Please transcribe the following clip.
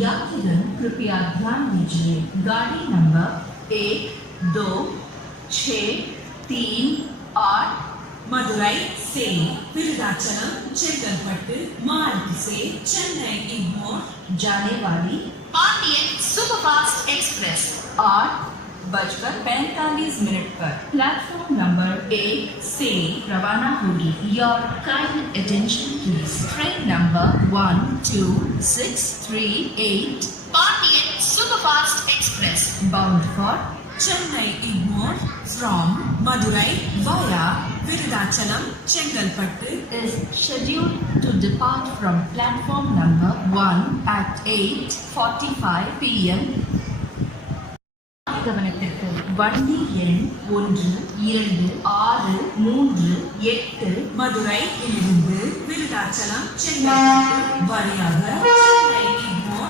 यात्रीगण कृपया ध्यान दीजिए, गाड़ी नंबर 1, 2, 6, 3, 8 मदुरै से विरुदाचलम चेंगलपट्टू मार्ग से चेन्नई इग्मोर जाने वाली पांडियन सुपरफास्ट एक्सप्रेस 8:45 पर प्लेटफॉर्म नंबर 1 से रवाना होगी। Your kind attention please. Train number 12638 Pandian Superfast Express bound for Chennai Ignore from Madurai via Virudachalam Chengalpattu is scheduled to depart from platform number 1 at 8:45 p.m. கவனத்திற்கு வண்டி எண் 1, 2, 6, 3, 8 மதுரையிலிருந்து விருதாச்சலம் சென்னை வழியாக சென்னை